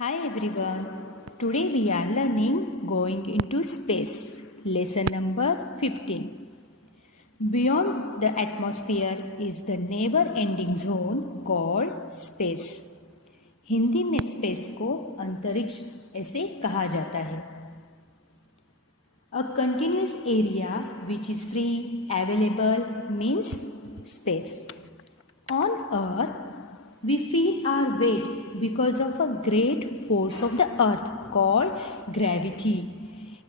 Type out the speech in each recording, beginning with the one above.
Hi everyone. Today we are learning going into space. Lesson number 15. Beyond the atmosphere is the never ending zone called space. Hindi में space को अंतरिक्ष ऐसे कहा जाता है. A continuous area which is free, available means space. On Earth, we feel our weight because of a great force of the earth called gravity.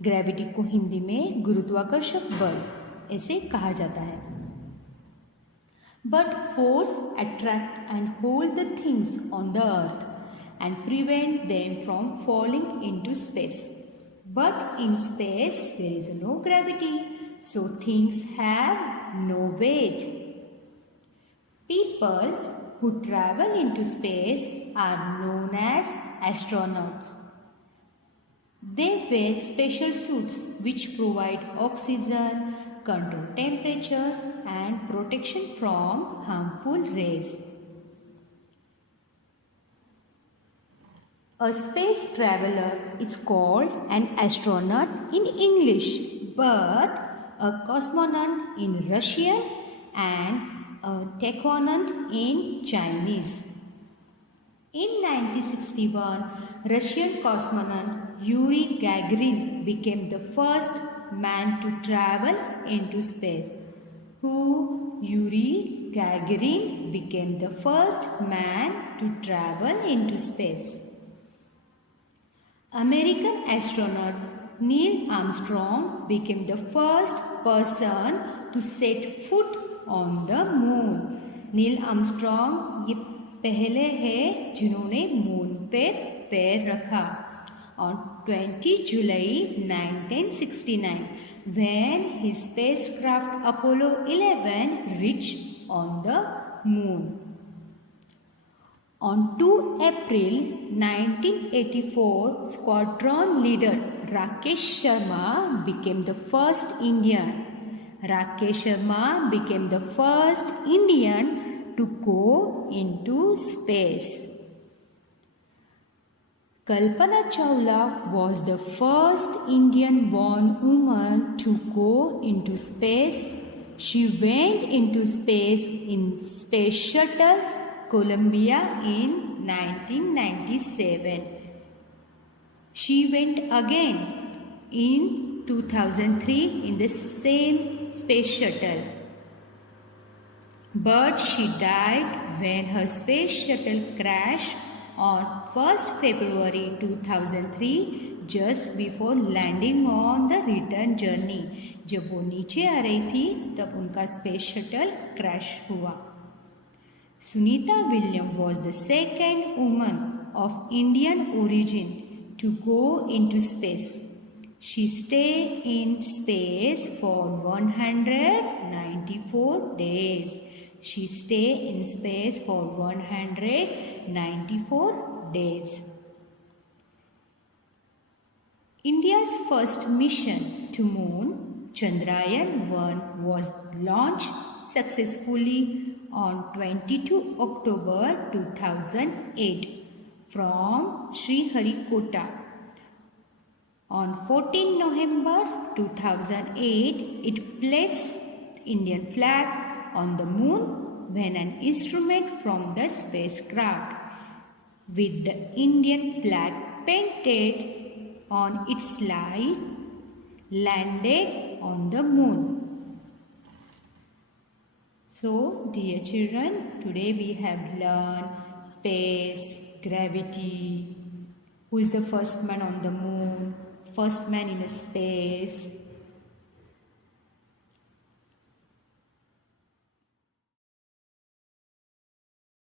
Gravity को हिंदी में गुरुत्वाकर्षण बल ऐसे कहा जाता है. But force attract and hold the things on the earth and prevent them from falling into space. But in space there is no gravity, so things have no weight. People who travel into space are known as astronauts. They wear special suits which provide oxygen, control temperature and protection from harmful rays. A space traveler is called an astronaut in English, but a cosmonaut in Russian and a taikonaut in Chinese. In 1961, Russian cosmonaut Yuri Gagarin became the first man to travel into space. Yuri Gagarin became the first man to travel into space. American astronaut Neil Armstrong became the first person to set foot on the moon. Neil Armstrong ये पहले है जिन्होंने moon पे पैर रखा. On 20 July 1969, when his spacecraft Apollo 11 reached on the moon. On 2 April 1984, squadron leader Rakesh Sharma became the first Indian. Rakesh Sharma became the first Indian to go into space. Kalpana Chawla was the first Indian-born woman to go into space. She went into space in Space Shuttle Columbia in 1997. She went again in 2003 in the same space shuttle. But she died when her space shuttle crashed on 1st February 2003 just before landing on the return journey. जब वो नीचे आ रही थी तब उनका space shuttle crash हुआ. Sunita Williams was the second woman of Indian origin to go into space. She stayed in space for 194 days. She stayed in space for 194 days. India's first mission to moon, Chandrayaan-1, was launched successfully on 22 October 2008 from Sriharikota. On 14 November 2008, it placed Indian flag on the moon when an instrument from the spacecraft with the Indian flag painted on its side landed on the moon. So, dear children, today we have learned space, gravity, who is the first man on the moon, first man in space,